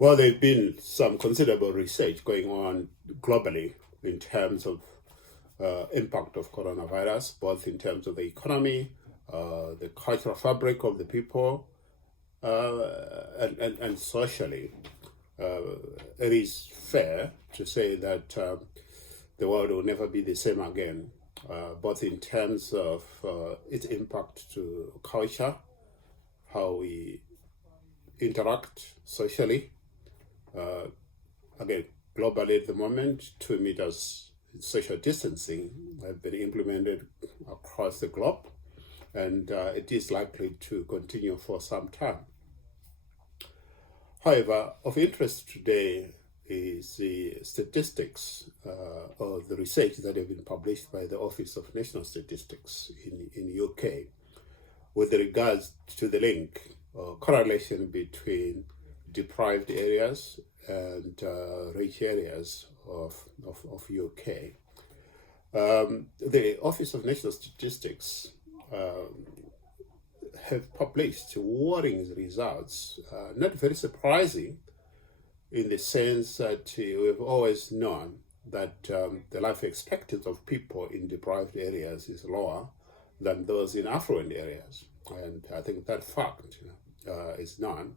Well, there have been some considerable research going on globally in terms of impact of coronavirus, both in terms of the economy, the cultural fabric of the people, and socially. It is fair to say that the world will never be the same again, both in terms of its impact to culture, how we interact socially. Again, globally at the moment, 2 meters social distancing have been implemented across the globe, and it is likely to continue for some time. However, of interest today is the statistics or the research that have been published by the Office of National Statistics in UK with regards to the link or correlation between deprived areas and rich areas of UK. The Office of National Statistics have published worrying results, not very surprising in the sense that we've always known that the life expectancy of people in deprived areas is lower than those in affluent areas. And I think that fact is known,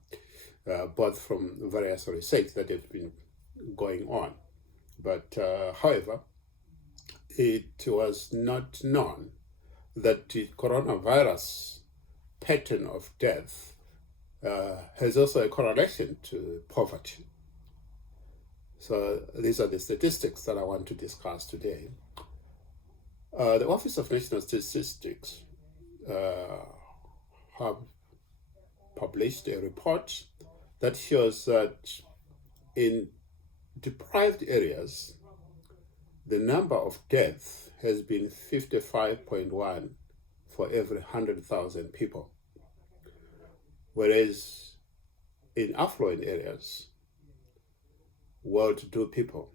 both from various research that have been going on. But however, it was not known that the coronavirus pattern of death has also a correlation to poverty. So these are the statistics that I want to discuss today. The Office of National Statistics have published a report that shows that in deprived areas, the number of deaths has been 55.1 for every 100,000 people, whereas in affluent areas, well-to-do people,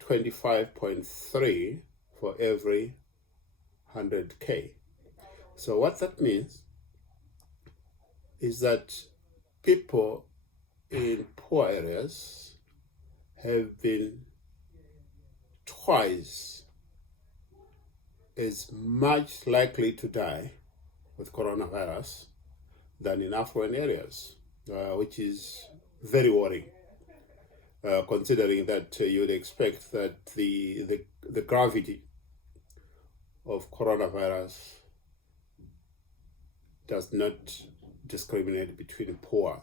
25.3 for every 100K. So what that means is that people in poor areas have been twice as much likely to die with coronavirus than in affluent areas, which is very worrying, considering that you would expect that the gravity of coronavirus does not discriminate between poor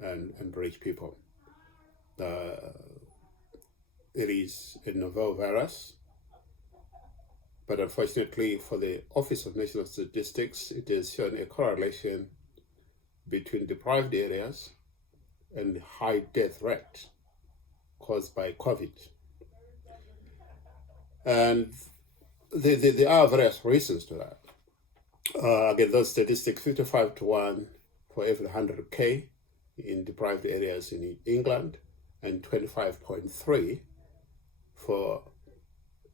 and rich people. It is a novel virus, but unfortunately for the Office of National Statistics, it has shown a correlation between deprived areas and high death rate caused by COVID. And there are various reasons to that. Again, those statistics, 55-1 for every 100K in deprived areas in England, and 25.3 for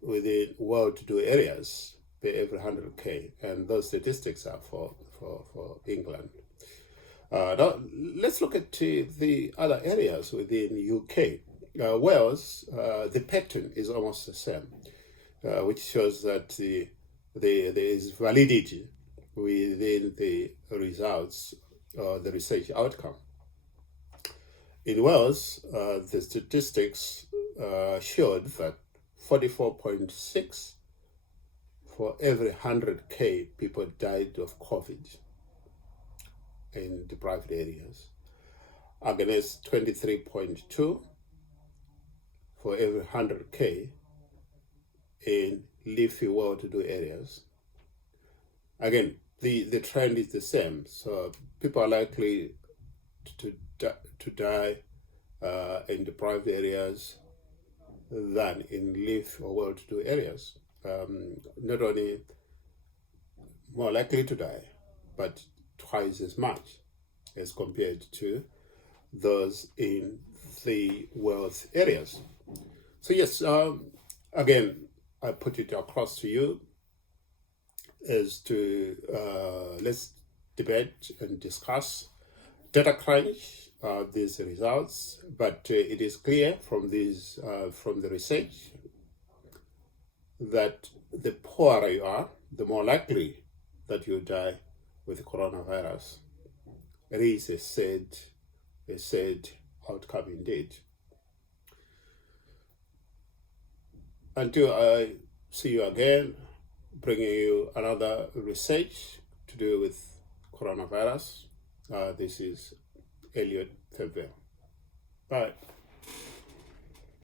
within well-to-do areas per every 100K. And those statistics are for England. Now, let's look at the other areas within UK. Wales, the pattern is almost the same, which shows that there is validity within the results, the research outcome. In Wales, the statistics showed that 44.6 for every 100K people died of COVID in deprived areas, against 23.2 for every 100K in leafy well-to-do areas. Again, the trend is the same. So people are likely to die in deprived areas than in leaf or well-to-do areas. Not only more likely to die, but twice as much as compared to those in the wealth areas. So yes, again, I put it across to you as to let's debate and discuss data crunch these results, but it is clear from these from the research that the poorer you are, the more likely that you die with coronavirus. It is a sad outcome indeed. Until I see you again, bringing you another research to do with coronavirus. This is Elliot Fevell. Bye.